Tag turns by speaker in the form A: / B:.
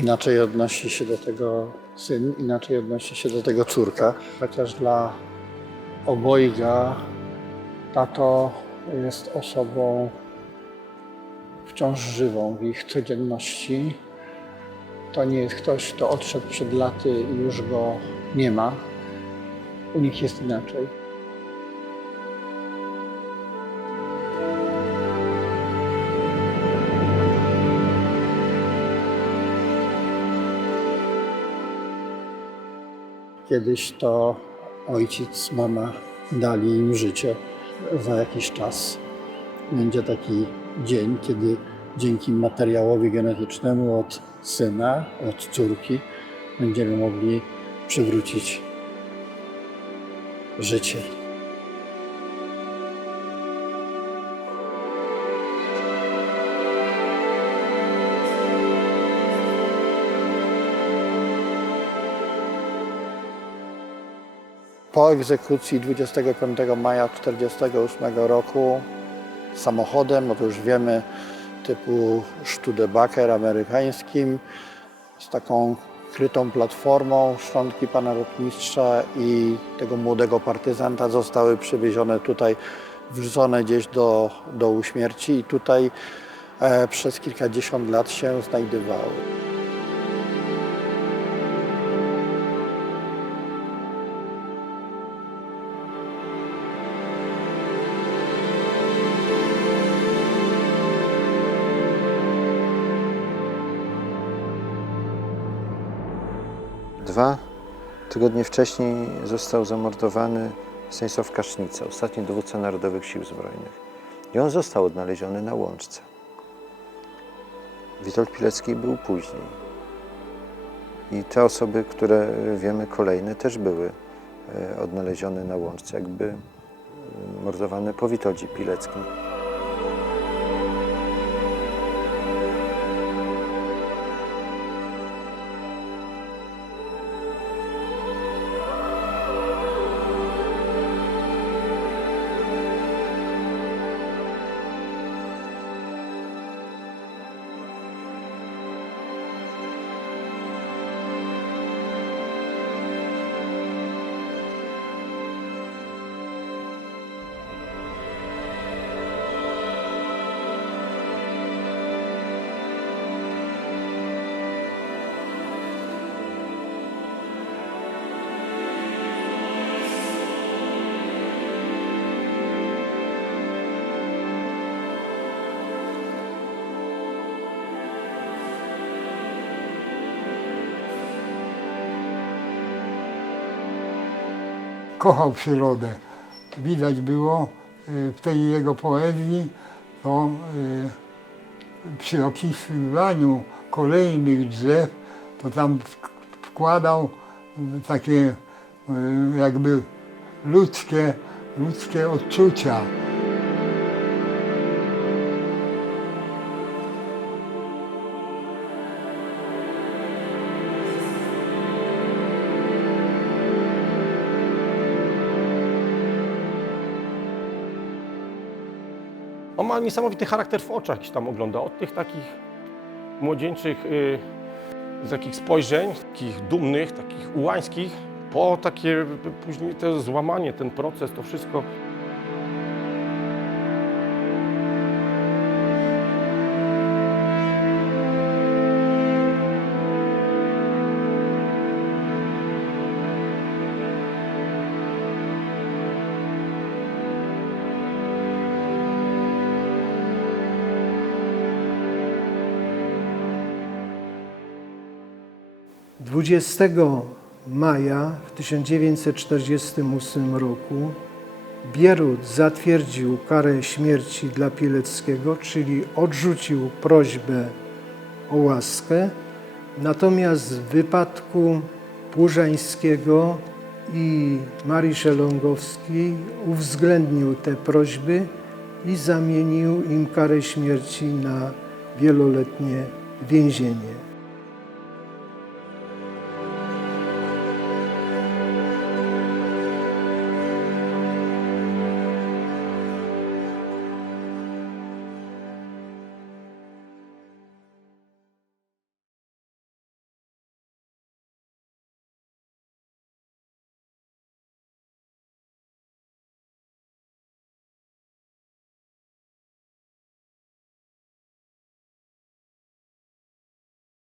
A: Inaczej odnosi się do tego syn, inaczej odnosi się do tego córka. Chociaż dla obojga tato jest osobą wciąż żywą w ich codzienności. To nie jest ktoś, kto odszedł przed laty i już go nie ma. U nich jest inaczej. Kiedyś to ojciec, mama dali im życie. Za jakiś czas będzie taki dzień, kiedy dzięki materiałowi genetycznemu od syna, od córki, będziemy mogli przywrócić życie. Po egzekucji 25 maja 1948 roku samochodem, no to już wiemy, typu Studebaker amerykańskim, z taką krytą platformą szczątki pana rotmistrza i tego młodego partyzanta zostały przywiezione tutaj, wrzucone gdzieś do dołu śmierci i tutaj e, przez kilkadziesiąt lat się znajdowały.
B: Dwa tygodnie wcześniej został zamordowany Stanisław Kasznica, ostatni dowódca Narodowych Sił Zbrojnych. I on został odnaleziony na łączce. Witold Pilecki był później. I te osoby, które wiemy kolejne, też były e, odnalezione na łączce, jakby e, mordowane po Witoldzie Pileckim.
C: Kochał przyrodę. Widać było y, w tej jego poezji, to y, przy opisywaniu kolejnych drzew, to tam wk- wkładał y, takie jakby ludzkie, ludzkie odczucia.
D: On ma niesamowity charakter w oczach, gdzieś tam ogląda. Od tych takich młodzieńczych, y, z takich spojrzeń, takich dumnych, takich ułańskich, po takie później to złamanie, ten proces, to wszystko.
E: Dwudziestego maja w 1948 roku Bierut zatwierdził karę śmierci dla Pileckiego, czyli odrzucił prośbę o łaskę. Natomiast w wypadku Płużańskiego i Marii Szelongowskiej uwzględnił te prośby i zamienił im karę śmierci na wieloletnie więzienie.